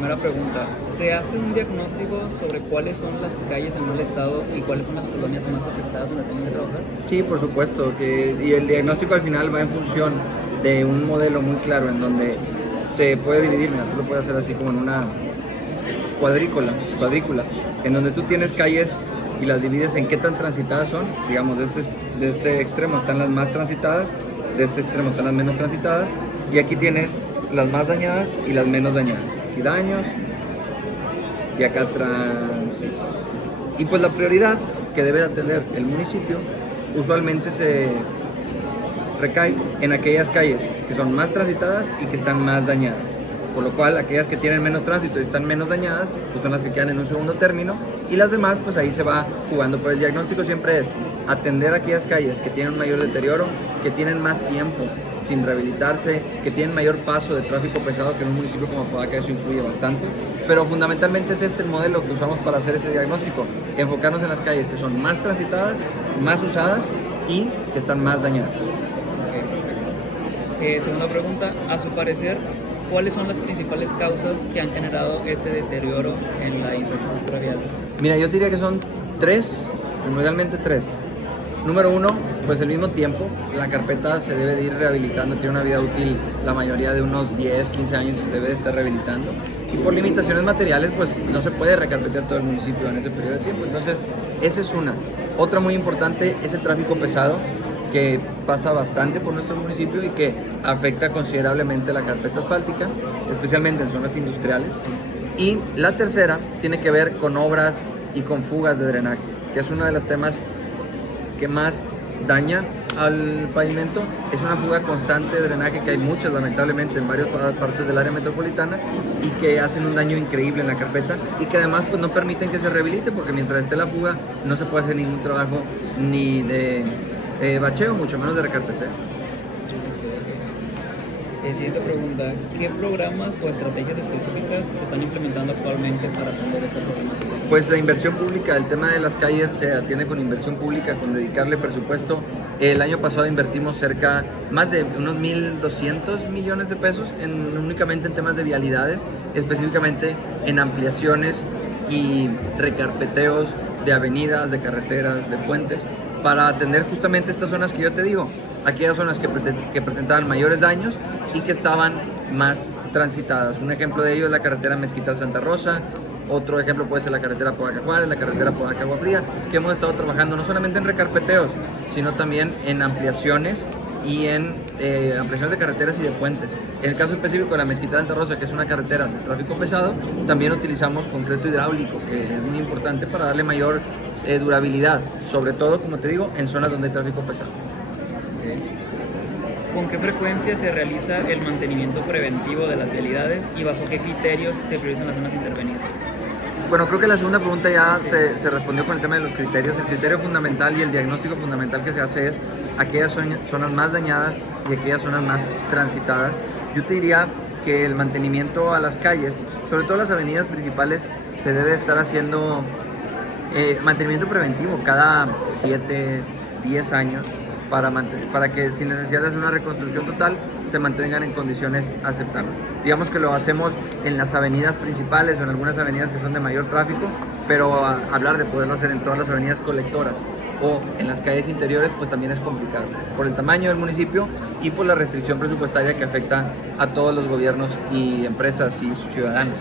primera pregunta. ¿Se hace un diagnóstico sobre cuáles son las calles en mal estado y cuáles son las colonias más afectadas donde tienen que trabajar? Sí, por supuesto, y el diagnóstico al final va en función de un modelo muy claro en donde se puede dividir, mira, tú lo puedes hacer así como en una cuadrícula, en donde tú tienes calles y las divides en qué tan transitadas son. Digamos, de este extremo están las más transitadas, de este extremo están las menos transitadas, y aquí tienes las más dañadas y las menos dañadas. Aquí daños y acá tránsito. Y pues la prioridad que debe de atender el municipio usualmente se recae en aquellas calles que son más transitadas y que están más dañadas. Por lo cual, aquellas que tienen menos tránsito y están menos dañadas, pues son las que quedan en un segundo término, y las demás, pues ahí se va jugando. Pero el diagnóstico siempre es atender aquellas calles que tienen un mayor deterioro, que tienen más tiempo sin rehabilitarse, que tienen mayor paso de tráfico pesado, que en un municipio como Apodaca eso influye bastante. Pero fundamentalmente es este el modelo que usamos para hacer ese diagnóstico: enfocarnos en las calles que son más transitadas, más usadas y que están más dañadas. Segunda pregunta. A su parecer, ¿cuáles son las principales causas que han generado este deterioro en la infraestructura vial? Mira, yo diría que son tres, primordialmente tres. Número uno, pues el mismo tiempo. La carpeta se debe de ir rehabilitando, tiene una vida útil, la mayoría de unos 10, 15 años se debe de estar rehabilitando. Y por limitaciones materiales, pues no se puede recarpetear todo el municipio en ese periodo de tiempo. Entonces, esa es una. Otra muy importante es el tráfico pesado, que pasa bastante por nuestro municipio y que afecta considerablemente la carpeta asfáltica, especialmente en zonas industriales. Y la tercera tiene que ver con obras y con fugas de drenaje, que es uno de los temas que más daña al pavimento. Es una fuga constante de drenaje, que hay muchas lamentablemente en varias partes del área metropolitana, y que hacen un daño increíble en la carpeta, y que además pues no permiten que se rehabilite, porque mientras esté la fuga no se puede hacer ningún trabajo ni de bacheo, mucho menos de recarpeteo. Siguiente pregunta. ¿Qué programas o estrategias específicas se están implementando actualmente para atender esta problemática? Pues la inversión pública, el tema de las calles se atiende con inversión pública, con dedicarle presupuesto. El año pasado invertimos más de unos 1.200 millones de pesos únicamente en temas de vialidades, específicamente en ampliaciones y recarpeteos de avenidas, de carreteras, de puentes, para atender justamente estas zonas que yo te digo, aquellas zonas que presentaban mayores daños y que estaban más transitadas. Un ejemplo de ello es la carretera Mezquital-Santa Rosa. Otro ejemplo puede ser la carretera Apodaca-Juárez, la carretera Apodaca-Agua Fría, que hemos estado trabajando no solamente en recarpeteos, sino también en ampliaciones y en ampliaciones de carreteras y de puentes. En el caso específico de la Mezquital-Santa Rosa, que es una carretera de tráfico pesado, también utilizamos concreto hidráulico, que es muy importante para darle mayor durabilidad, sobre todo, como te digo, en zonas donde hay tráfico pesado. ¿Con qué frecuencia se realiza el mantenimiento preventivo de las vialidades y bajo qué criterios se priorizan las zonas intervenidas? Bueno, creo que la segunda pregunta ya se respondió con el tema de los criterios. El criterio fundamental y el diagnóstico fundamental que se hace es aquellas zonas más dañadas y aquellas zonas más transitadas. Yo te diría que el mantenimiento a las calles, sobre todo las avenidas principales, se debe estar haciendo mantenimiento preventivo cada 7, 10 años para que sin necesidad de hacer una reconstrucción total se mantengan en condiciones aceptables. Digamos que lo hacemos en las avenidas principales o en algunas avenidas que son de mayor tráfico, pero hablar de poderlo hacer en todas las avenidas colectoras o en las calles interiores pues también es complicado por el tamaño del municipio y por la restricción presupuestaria que afecta a todos los gobiernos y empresas y ciudadanos.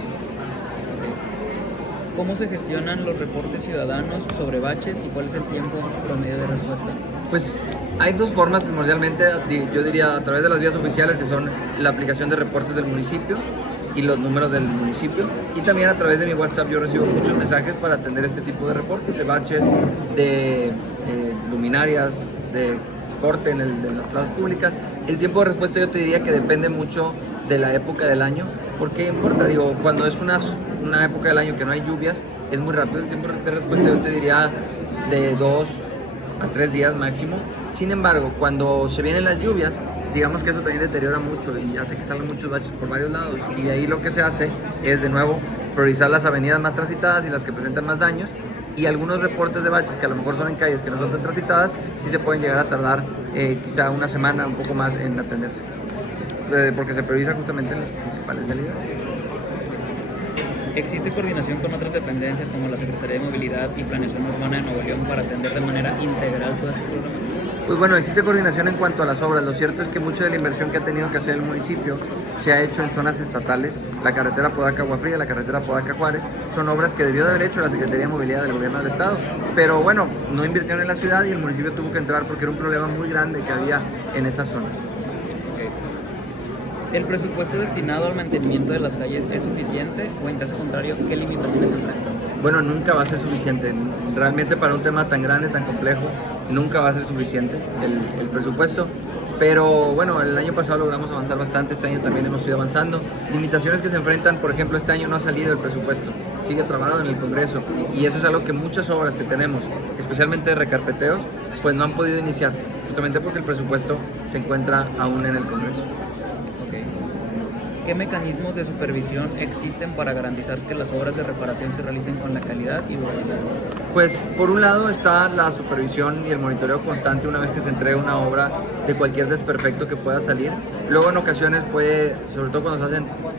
¿Cómo se gestionan los reportes ciudadanos sobre baches y cuál es el tiempo promedio de respuesta? Pues hay dos formas primordialmente, yo diría a través de las vías oficiales, que son la aplicación de reportes del municipio y los números del municipio, y también a través de mi WhatsApp yo recibo muchos mensajes para atender este tipo de reportes, de baches, de luminarias, de corte en las plazas públicas. El tiempo de respuesta yo te diría que depende mucho de la época del año. ¿Por qué importa? Digo, cuando es una época del año que no hay lluvias, es muy rápido el tiempo de respuesta, yo te diría de 2 a 3 días máximo. Sin embargo, cuando se vienen las lluvias, digamos que eso también deteriora mucho y hace que salgan muchos baches por varios lados, y ahí lo que se hace es de nuevo priorizar las avenidas más transitadas y las que presentan más daños, y algunos reportes de baches que a lo mejor son en calles que no son tan transitadas, sí se pueden llegar a tardar quizá una semana, un poco más en atenderse, porque se prioriza justamente en los principales vialidades. ¿Existe coordinación con otras dependencias como la Secretaría de Movilidad y Planeación Urbana de Nuevo León para atender de manera integral todo este programa? Pues bueno, existe coordinación en cuanto a las obras. Lo cierto es que mucha de la inversión que ha tenido que hacer el municipio se ha hecho en zonas estatales. La carretera Apodaca-Agua Fría, la carretera Apodaca-Juárez, son obras que debió de haber hecho la Secretaría de Movilidad del Gobierno del Estado. Pero bueno, no invirtieron en la ciudad y el municipio tuvo que entrar porque era un problema muy grande que había en esa zona. ¿El presupuesto destinado al mantenimiento de las calles es suficiente o en caso contrario, qué limitaciones enfrentan? Bueno, nunca va a ser suficiente. Realmente para un tema tan grande, tan complejo, nunca va a ser suficiente el presupuesto. Pero bueno, el año pasado logramos avanzar bastante, este año también hemos ido avanzando. Limitaciones que se enfrentan, por ejemplo, este año no ha salido el presupuesto, sigue trabado en el Congreso. Y eso es algo que muchas obras que tenemos, especialmente de recarpeteos, pues no han podido iniciar, justamente porque el presupuesto se encuentra aún en el Congreso. ¿Qué mecanismos de supervisión existen para garantizar que las obras de reparación se realicen con la calidad y durabilidad? Pues por un lado está la supervisión y el monitoreo constante una vez que se entrega una obra de cualquier desperfecto que pueda salir. Luego en ocasiones puede, sobre todo cuando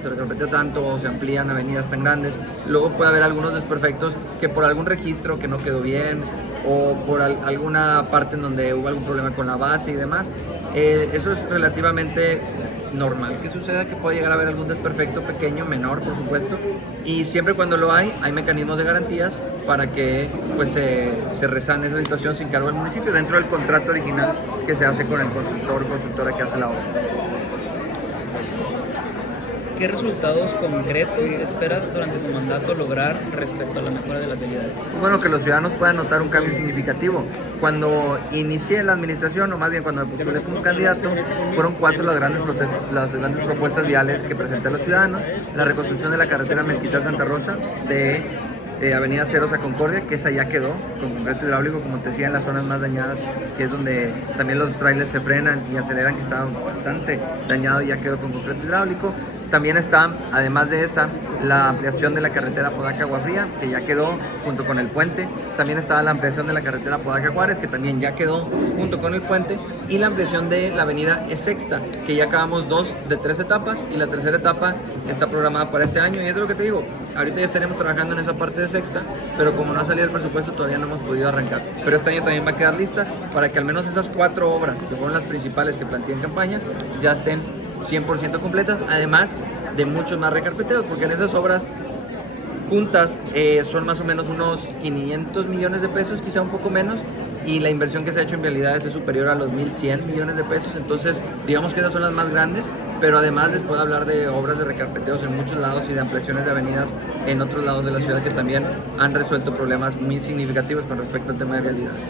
se recarpetea tanto o se amplían avenidas tan grandes, luego puede haber algunos desperfectos que por algún registro que no quedó bien o por alguna parte en donde hubo algún problema con la base y demás. Eso es relativamente normal que suceda, que pueda llegar a haber algún desperfecto pequeño, menor por supuesto, y siempre cuando lo hay mecanismos de garantías para que pues se resane esa situación sin cargo del municipio dentro del contrato original que se hace con el constructor o constructora que hace la obra. ¿Qué resultados concretos espera durante su mandato lograr respecto a la mejora de las vialidades? Bueno, que los ciudadanos puedan notar un cambio significativo. Cuando inicié la administración, o más bien cuando me postulé como candidato, fueron 4 las grandes propuestas viales que presenté a los ciudadanos. La reconstrucción de la carretera Mezquital-Santa Rosa, de Avenida Ceros a Concordia, que esa ya quedó con concreto hidráulico, como te decía, en las zonas más dañadas, que es donde también los trailers se frenan y aceleran, que estaba bastante dañado y ya quedó con concreto hidráulico. También está, además de esa, la ampliación de la carretera Apodaca-Agua Fría, que ya quedó junto con el puente. También está la ampliación de la carretera Apodaca-Juárez, que también ya quedó junto con el puente. Y la ampliación de la avenida Sexta, que ya acabamos 2 de 3 etapas y la tercera etapa está programada para este año. Y es lo que te digo, ahorita ya estaremos trabajando en esa parte de Sexta, pero como no ha salido el presupuesto todavía no hemos podido arrancar. Pero este año también va a quedar lista para que al menos esas 4 obras, que fueron las principales que planteé en campaña, ya estén 100% completas, además de muchos más recarpeteos, porque en esas obras juntas son más o menos unos 500 millones de pesos, quizá un poco menos, y la inversión que se ha hecho en vialidades es superior a los 1.100 millones de pesos, entonces digamos que esas son las más grandes, pero además les puedo hablar de obras de recarpeteos en muchos lados y de ampliaciones de avenidas en otros lados de la ciudad que también han resuelto problemas muy significativos con respecto al tema de vialidades.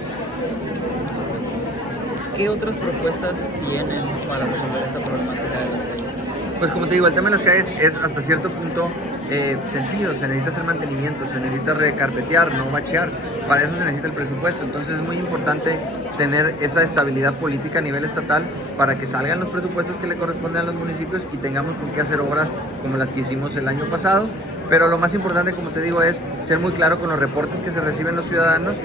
¿Qué otras propuestas tienen para resolver esta problemática de las calles? Pues como te digo, el tema de las calles es hasta cierto punto sencillo, se necesita hacer mantenimiento, se necesita recarpetear, no bachear, para eso se necesita el presupuesto, entonces es muy importante tener esa estabilidad política a nivel estatal para que salgan los presupuestos que le corresponden a los municipios y tengamos con qué hacer obras como las que hicimos el año pasado, pero lo más importante, como te digo, es ser muy claro con los reportes que se reciben los ciudadanos,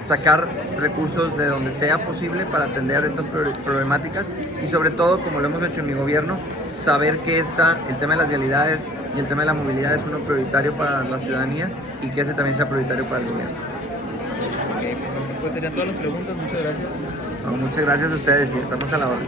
sacar recursos de donde sea posible para atender estas problemáticas y sobre todo, como lo hemos hecho en mi gobierno, saber que el tema de las vialidades y el tema de la movilidad es uno prioritario para la ciudadanía y que ese también sea prioritario para el gobierno. Ok, pues serían todas las preguntas, muchas gracias. Muchas gracias a ustedes y estamos a la orden.